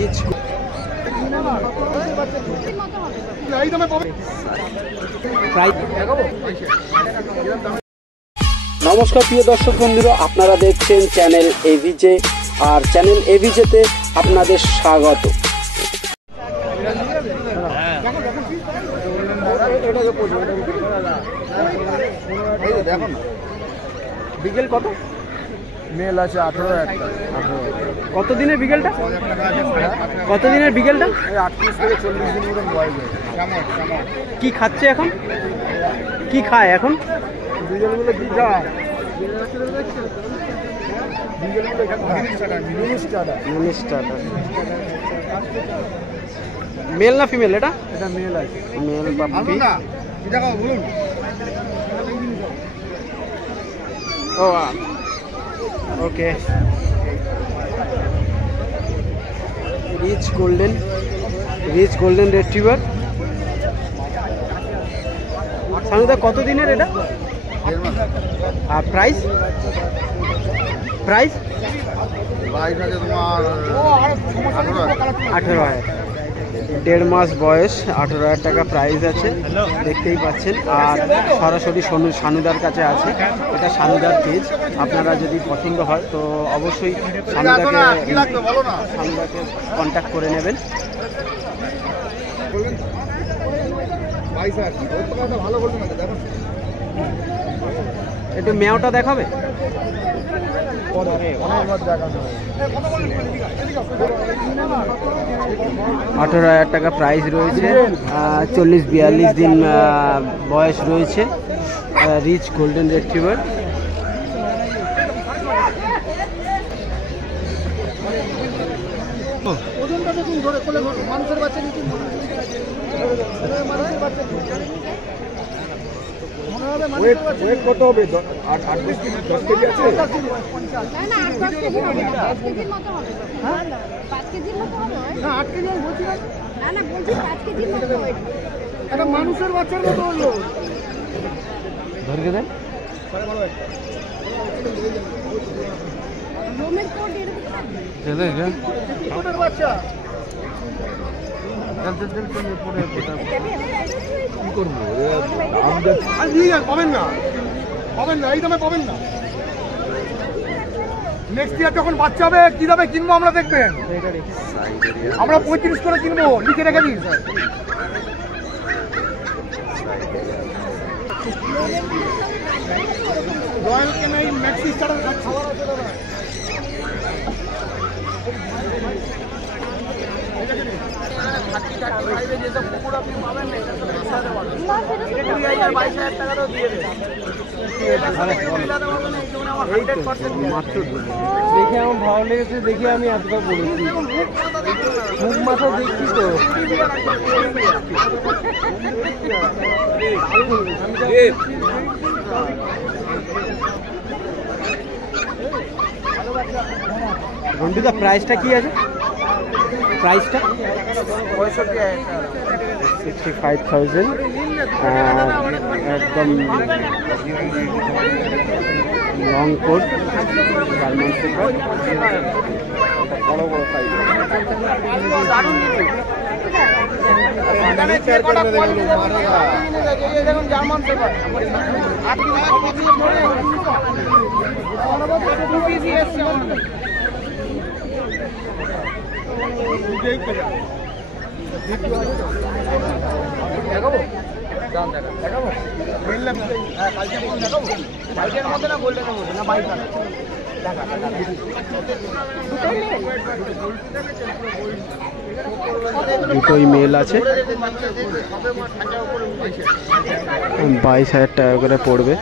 Rich নমস্কার প্রিয় দর্শক বন্ধুরা, আপনারা দেখছেন চ্যানেল এভিজে, আর চ্যানেল এভিজেতে আপনাদের স্বাগত। বিকেল কত? মেল আছে 18,000 টাকা। কত দিনের বিকেলটা? কত দিনের বিকেলটা? 38 থেকে 40 দিন মতন বয়স। কি খাচ্ছে এখন? কি খায় এখন? বিকেলগুলো কি খায়? মেল না ফিমেল এটা? এটা মেল আছে। Male puppy. ও ওকে। Rich golden retriever. সানুদা কত দিনের এটা? আর প্রাইস? প্রাইস 18,000। 1.5 মাস বয়স, 18,000 টাকা প্রাইস আছে, দেখতেই পাচ্ছেন। আর সরাসরি সানুদার কাছে আছে, এটা সানুদার পেজ। আপনারা যদি পছন্দ হয় তো অবশ্যই সানুদাকে কন্ট্যাক্ট করে নেবেন। একটু মেয়াওটা দেখাবে? 18,000 টাকা প্রাইস রয়েছে, 40-42 দিন বয়স রয়েছে। Rich golden retriever. কত হবে? 8-10 কেজি, 10 কেজি আছে। একটা মানুষের বাচ্চার মতো হলো। ধরে দেন। বাচ্চা কি করবো? পাবেন না, এই দামে পাবেন না। নেক্সট ইয়ার যখন বাচ্চা হবে কি দামে কিনবো আমরা দেখবেন। আমরা 35 করে কিনবো, লিখে রেখে দিন। রয়্যাল কেনাই ম্যাক্সি স্টারের খাবার আছে দাদা। দেখে আমার ভালো লেগেছে, দেখে আমি এতটা বলেছি। মুখ মাথা দেখছি তো। রন্ডিদা প্রাইসটা কি আছে? প্রাইসটা 65,000। একদম লং কোট, জার্মান শেপার্ড, বড় বড় সাইজ। জার্মান শেপার্ড দেখাবো। বাইকের মধ্যে না গোল্ডেনের মধ্যে না? বাইক দুটোই মেল আছে। 22,000 টাকা করে পড়বে।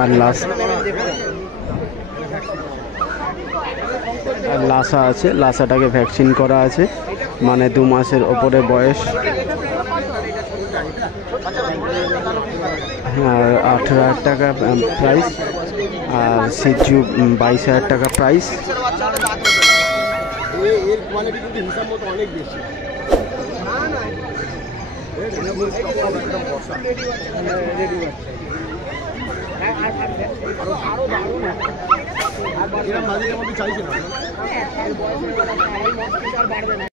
আর লাসা আছে, লাসাটাকে ভ্যাকসিন করা আছে, মানে 2 মাসের ওপরে বয়স। 18,000 টাকা প্রাইস। আর সিজু 22,000 টাকা প্রাইস। এর কোয়ালিটি কিন্তু হিসাব মতো অনেক বেশি। চাইছে না